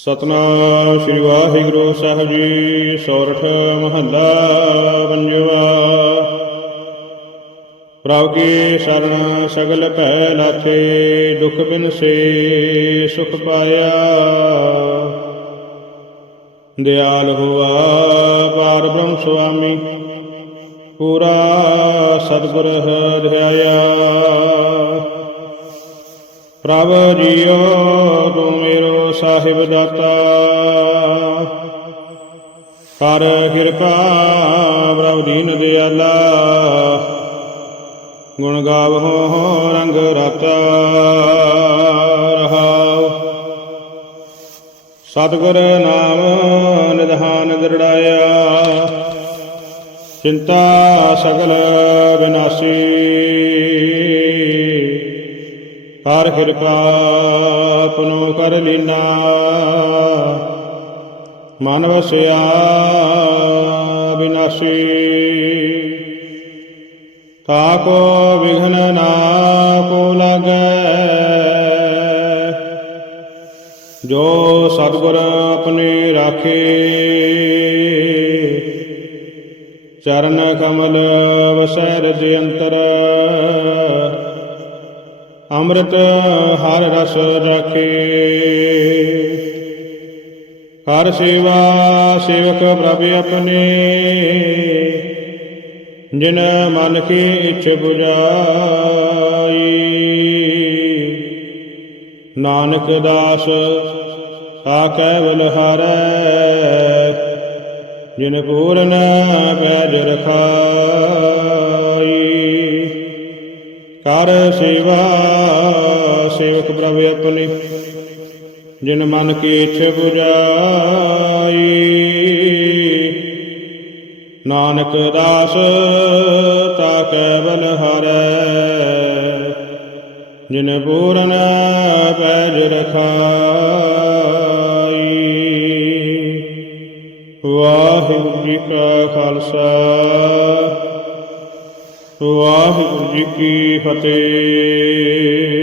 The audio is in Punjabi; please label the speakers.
Speaker 1: ਸਤਨਾਮ ਸ੍ਰੀ ਵਾਹਿਗੁਰੂ ਸਾਹਿਬ ਜੀ, ਸੌਰਠ ਮਹੱਲਾ ਪੰਜਵਾ ਪ੍ਰਭ ਕੀ ਸ਼ਰਨ ਸਗਲ ਭੈ ਲਾਥੇ ਦੁਖ ਬਿਨ ਸੇ ਸੁਖ ਪਾਇਆ। ਦਿਆਲ ਹੋਆ ਪਾਰ ਬ੍ਰਹਮ ਸੁਆਮੀ, ਪੂਰਾ ਸਤਿਗੁਰ ਧਿਆਇਆ ਪ੍ਰਭ ਜੀਓ, ਤੂੰ ਮੇਰੋ ਸਾਹਿਬ ਦਾਤਾ। ਕਰ ਕਿਰਪਾ ਪ੍ਰਭ ਦੀਨ ਦਿਆਲਾ ਗੁਣ ਗਾਵੋ ਰੰਗ ਰਤਾ ਰਹਾਉ। ਸਤਿਗੁਰ ਨਾਮ ਨਿਧਾਨ ਦਿਰੜਾਇਆ। ਚਿੰਤਾ ਸਗਲ ਵਿਨਾਸ਼ੀ ਕਰ ਕਿਰਪਾ ਪਨੋ ਕਰ ਲੀਨਾ। ਮਨ ਵਸਿਆ ਵਿਨਾਸ਼ੀ ਤਾਕੋ ਵਿਘਨ ਨਾ ਕੋ ਲਾਗੈ। ਜੋ ਸਤਿਗੁਰ ਆਪਣੇ ਰਾਖੇ। ਚਰਨ ਕਮਲ ਵਸੈ ਰਜ ਅੰਤਰ। ਅੰਮ੍ਰਿਤ ਹਰ ਰਸ ਰਖੇ। ਹਰ ਸੇਵਾ ਸੇਵਕ ਪ੍ਰਭ ਆਪਣੇ। ਜਿਨ ਮਨ ਕੀ ਇੱਛ 부ਜਾਈ ਨਾਨਕ ਦਾਸ ਤਾ ਕੈਵਲ ਹਰੈ ਜਿਨ ਪੂਰਨ ਪੈਜ ਰਖਾਈ ਕਰ ਸੇਵਾ, ਸੇਵਕ ਪ੍ਰਭ ਆਪਣੇ ਜਿਨ ਮਨ ਕੀ ਇੱਛ 부ਜਾਈ ਨਾਨਕ ਦਾਸ, ਤਾ ਕੇਵਲ ਹਰੈ, ਜਿਨ ਪੂਰਨ ਪੈਜ ਰਖਾਈ। ਵਾਹਿਗੁਰੂ ਜੀ ਕਾ ਖਾਲਸਾ। ਵਾਹਿਗੁਰੂ ਜੀ ਕੀ ਫਤਿਹ।